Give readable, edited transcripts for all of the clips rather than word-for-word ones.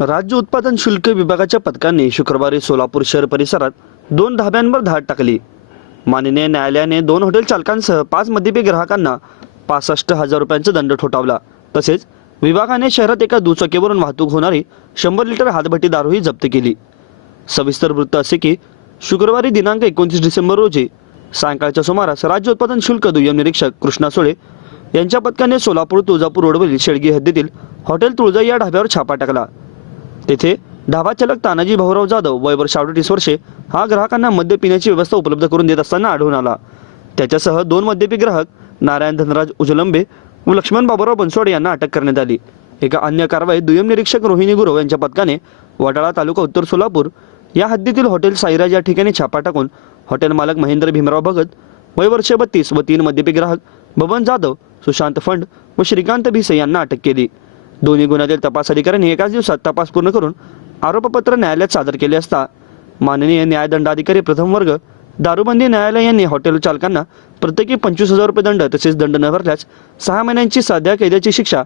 राज्य उत्पादन शुल्क विभागाच्या पथकाने शुक्रवारी सोलापूर शहर परिसरात 2 धाब्यांवर धाड टाकली। माननीय न्यायालयाने 2 हॉटेल चालकांसह 5 मद्यपी ग्राहकांना 65,000 रुपयांचा दंड ठोठावला। तसेच विभागाने शहरात एका दुचाकीवरून वाहतूक होणारी 100 लिटर हातभट्टी दारूही जप्त केली। सविस्तर वृत्त असे की शुक्रवारी दिनांक 29 डिसेंबर रोजी सायंकाळच्या सुमारास राज्य उत्पादन शुल्क दुय्यम निरीक्षक कृष्णा सोळे यांच्या पथकाने सोलापूर तुळजापूर रोडवरील शेळगी हद्दीतील हॉटेल तुळजा या ढाब्यावर छापा टाकला। तेथे ढाबा चालक तानाजी भाऊराव जाधव वय वर्ष 38 वर्षे हा ग्राहकांना मद्य पिण्याची व्यवस्था उपलब्ध करून देत असताना आढळून आला। त्याच्यासह 2 मद्यपी ग्राहक नारायण धनराज उजलंबे व लक्ष्मण बाबूराव बनसोडे यांना अटक करण्यात आली। एका अन्य कारवाईत दुय्यम निरीक्षक रोहिणी गुरव यांच्या पथकाने वडाळा तालुका उत्तर सोलापूर या हद्दीतील हॉटेल साईराज या ठिकाणी छापा टाकून हॉटेल मालक महेंद्र भीमराव भगत वय वर्ष 32 व 3 मद्यपी ग्राहक बबन जाधव, सुशांत फंड व श्रीकांत भिसे यांना अटक केली। दोन्ही गुन्ह्यातील तपास अधिकाऱ्यांनी एकाच दिवसात तपास पूर्ण करून आरोपपत्र न्यायालयात सादर केले असता माननीय न्यायदंडाधिकारी प्रथम वर्ग दारूबंदी न्यायालय यांनी हॉटेल चालकांना प्रत्येकी 25,000 रुपये दंड तसेच दंड न भरल्यास 6 महिन्यांची साध्या कैद्याची शिक्षा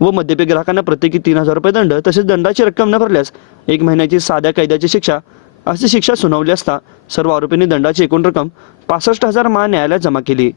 व मद्यपी ग्राहकांना प्रत्येकी 3,000 रुपये दंड तसेच दंडाची रक्कम न भरल्यास 1 महिन्याची साध्या कैद्याची शिक्षा अशी शिक्षा सुनावली असता सर्व आरोपींनी दंडाची एकूण रक्कम 65,000 न्यायालयात जमा केली।